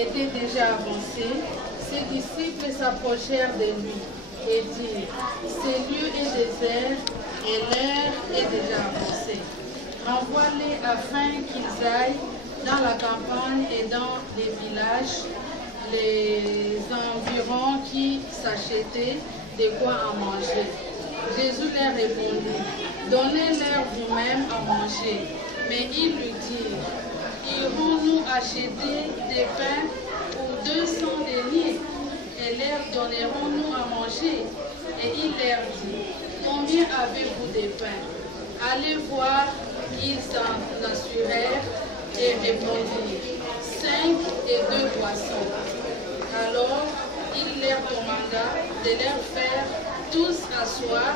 était déjà avancé, ses disciples s'approchèrent de lui et dirent, ce lieu est désert et l'heure est déjà avancée. Renvoie-les afin qu'ils aillent dans la campagne et dans les villages, les environs qui s'achetaient de quoi à manger. Jésus leur répondit, donnez-leur vous-même à manger. Mais ils lui dirent, irons-nous acheter des pains pour 200 deniers et leur donnerons-nous à manger? Et il leur dit, combien avez-vous de pains? Allez voir. Ils s'en assurèrent et répondirent, 5 et 2 poissons. Alors il leur demanda de leur faire tous asseoir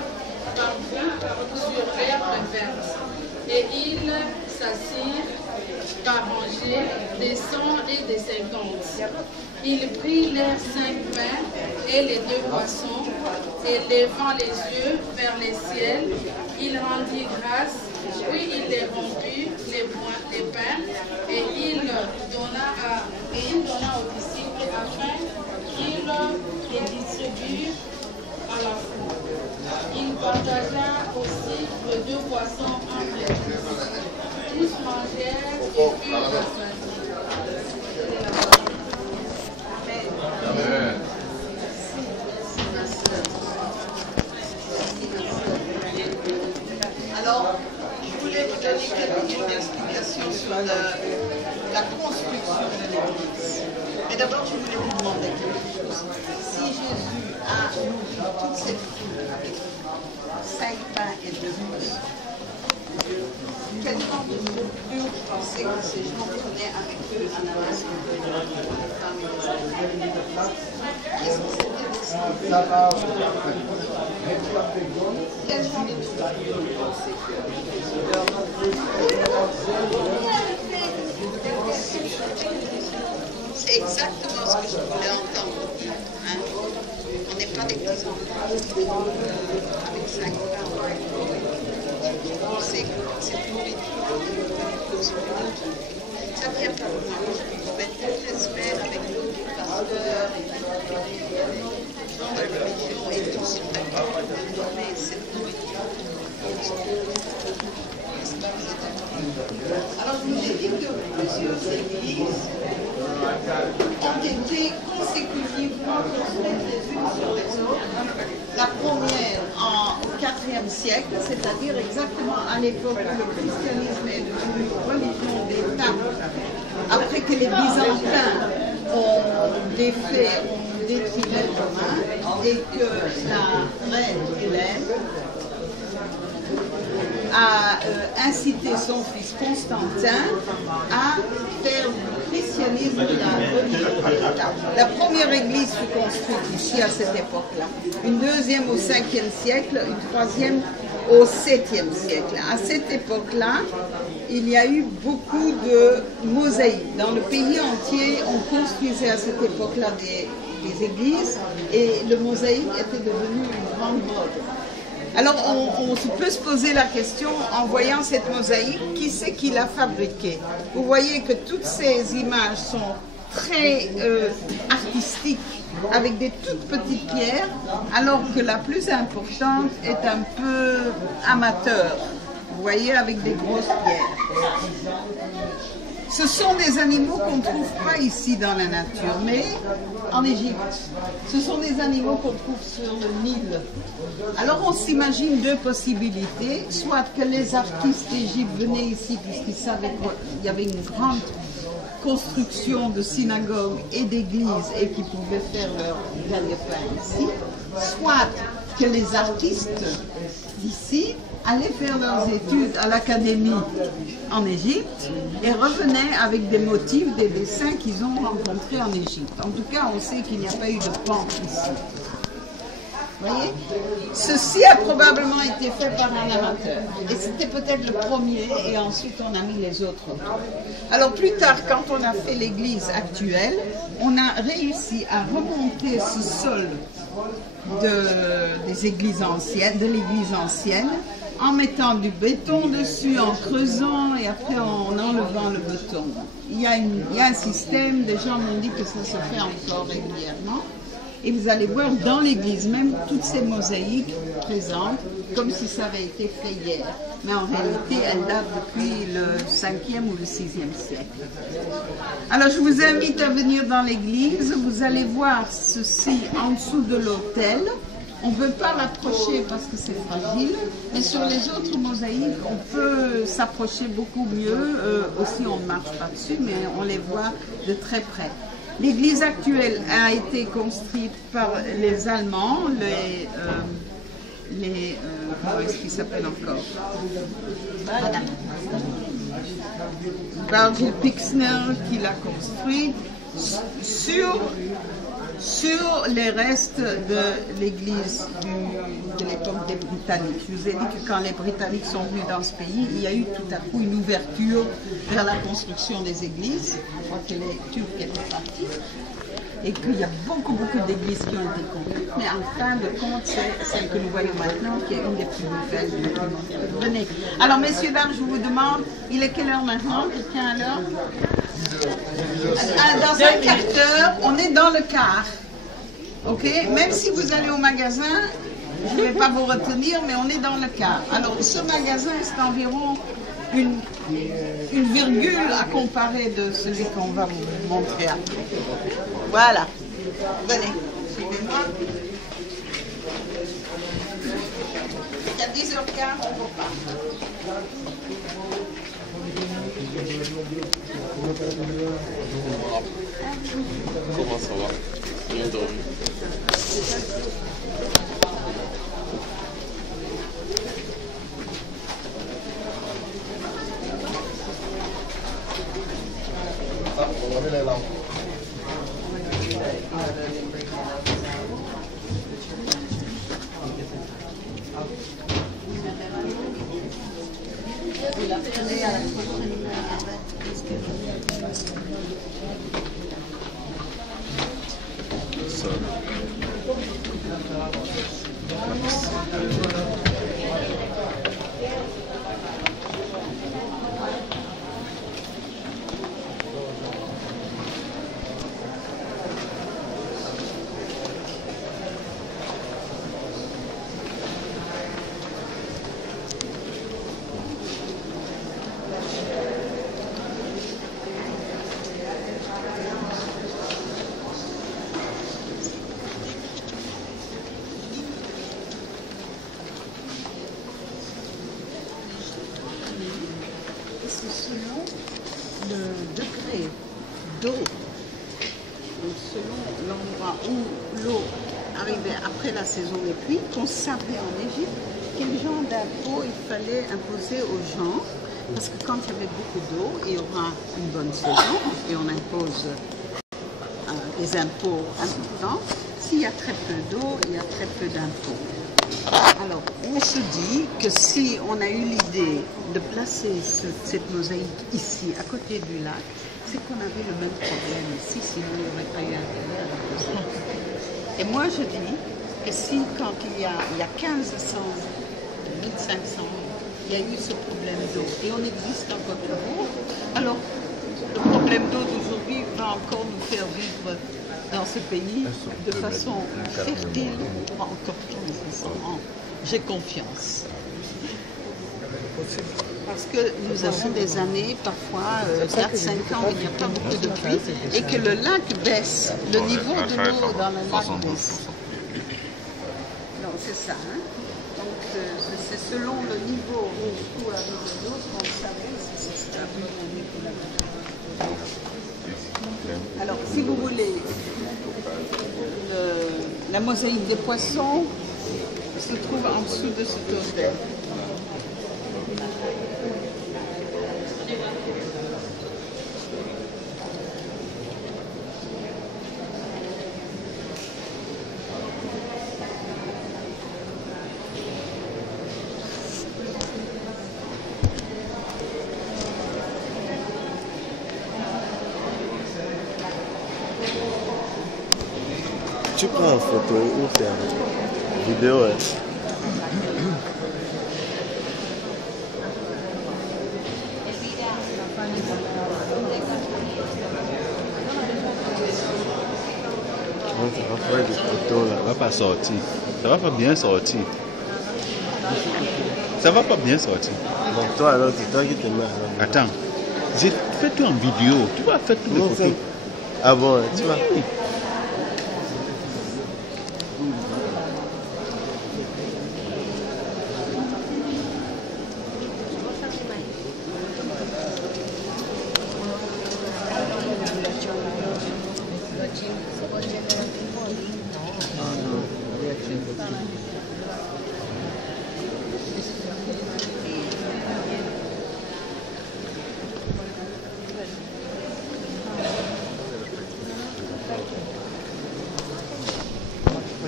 par groupe sur l'herbe verte. Et ils s'assirent par rangées des 100 et des 50. Il prit leurs 5 pains et les 2 poissons, et levant les yeux vers le ciel, il rendit grâce, puis il les rompit les pains, et il donna aux disciples afin qu'ils les distribuent à la foule. Il partagea aussi les 2 poissons entre les tous. Tous mangèrent et furent rassasiés. Amen. Alors, je voulais vous donner quelques explications sur la construction de l'Église. Mais d'abord, je voulais vous demander quelque chose. Si Jésus a nourri toute cette foule avec 5 pains et 2 poissons, quel genre de nourriture vous pensez que ces gens prenaient avec eux à la maison? Qu'est-ce que c'était? Quel genre de nourriture vous pensez que c'est exactement ce que je voulais entendre. Hein? On n'est pas des petits enfants avec 5 pains. On sait que cette nourriture ça vient pas de moi. Je vais être très semaines avec d'autres pasteurs et gens de la religion et tous sont d'accord de donner cette nourriture. Alors je vous ai dit que plusieurs églises ont été consécutivement construites les unes sur les autres. La première au IVe siècle, c'est-à-dire exactement à l'époque où le christianisme est devenu religion d'État, après que les Byzantins ont détruit les Romains et que la reine Hélène a incité son fils Constantin à faire du christianisme la religion de l'État. La première église fut construite ici à cette époque-là, une deuxième au 5e siècle, une troisième au 7e siècle. À cette époque-là, il y a eu beaucoup de mosaïques. Dans le pays entier, on construisait à cette époque-là des églises et le mosaïque était devenu une grande mode. Alors on peut se poser la question en voyant cette mosaïque, qui c'est qui l'a fabriquée? Vous voyez que toutes ces images sont très artistiques, avec des toutes petites pierres, alors que la plus importante est un peu amateur, vous voyez, avec des grosses pierres. Ce sont des animaux qu'on ne trouve pas ici dans la nature, mais en Égypte. Ce sont des animaux qu'on trouve sur le Nil. Alors on s'imagine 2 possibilités, soit que les artistes d'Égypte venaient ici puisqu'ils savaient qu'il y avait une grande construction de synagogues et d'églises et qu'ils pouvaient faire leur gagne-pain ici, soit que les artistes d'ici allaient faire leurs études à l'académie en Égypte et revenaient avec des motifs, des dessins qu'ils ont rencontrés en Égypte. En tout cas, on sait qu'il n'y a pas eu de pente ici. Vous voyez? Ceci a probablement été fait par un amateur. Et c'était peut-être le premier, et ensuite on a mis les autres autour. Alors plus tard, quand on a fait l'église actuelle, on a réussi à remonter ce sol des églises anciennes, de l'église ancienne, en mettant du béton dessus, en creusant et après en enlevant le béton. Il y a un système, des gens m'ont dit que ça se fait encore régulièrement. Et vous allez voir dans l'église même toutes ces mosaïques présentes, comme si ça avait été fait hier. Mais en réalité, elles datent depuis le 5e ou le 6e siècle. Alors je vous invite à venir dans l'église, vous allez voir ceci en dessous de l'autel. On ne peut pas l'approcher parce que c'est fragile, mais sur les autres mosaïques, on peut s'approcher beaucoup mieux. Aussi, on ne marche pas dessus, mais on les voit de très près. L'église actuelle a été construite par les Allemands, comment est-ce qu'ils s'appellent encore? Bargil Pixner qui l'a construite sur les restes de l'église de l'époque des Britanniques. Je vous ai dit que quand les Britanniques sont venus dans ce pays, il y a eu tout à coup une ouverture vers la construction des églises. Je crois que les Turcs étaient partis. Et qu'il y a beaucoup d'églises qui ont été construites. Mais en fin de compte, c'est celle que nous voyons maintenant qui est une des plus nouvelles. Venez. Alors, messieurs, dames, je vous demande, il est quelle heure maintenant? Quelqu'un à l'heure? Dans un quart d'heure, on est dans le quart. Ok? Même si vous allez au magasin, je ne vais pas vous retenir, mais on est dans le quart. Alors, ce magasin, c'est environ une virgule à comparer de celui qu'on va vous montrer après. Voilà. Venez, suivez-moi. À 10h15, on repart. Comment ça va? Bien dormi. Ah, on va mettre les lampes. Selon le degré d'eau, selon l'endroit où l'eau arrivait après la saison des pluies, qu'on savait en Égypte quel genre d'impôt il fallait imposer aux gens, parce que quand il y avait beaucoup d'eau, il y aura une bonne saison et on impose des impôts importants. S'il y a très peu d'eau, il y a très peu d'impôts. Alors, on se dit que si on a eu l'idée de placer cette mosaïque ici, à côté du lac, c'est qu'on avait le même problème ici, sinon il n'y aurait pas eu intérêt à la poser. Et moi, je dis que si, quand il y a 1500, 1500, il y a eu ce problème d'eau, et on existe encore toujours, alors le problème d'eau d'aujourd'hui va encore nous faire vivre dans ce pays de façon fertile pour encore 1500 ans. J'ai confiance. Parce que nous avons des années, parfois 4-5 ans, où il n'y a pas beaucoup de pluie, et que le lac baisse, le niveau de l'eau dans le lac baisse. Non, c'est ça. Hein? Donc c'est selon le niveau où arrive l'eau qu'on savait si c'est stable ou non. Alors, si vous voulez, la mosaïque des poissons se trouve en dessous de cet autel. Tu prends une photo ou t'es en vidéo, hein? ça va faire des photos là. Ça va pas sortir. Ça va pas bien sortir. Ça va pas bien sortir. Bon, toi alors, c'est toi qui te mets à la Attends. J'ai fait tout en vidéo. Tu vas faire toutes les Non, photos. Ah bon, tu vas. Oui.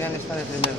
Julián está de primero.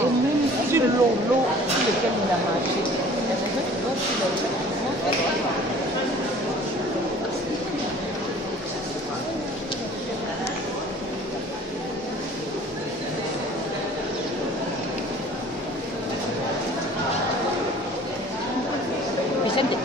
Et même sur l'eau sur laquelle il a marché. Vicente.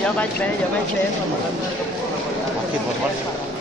Ya va a ver, ya va a ver. Ok, bon, voilà.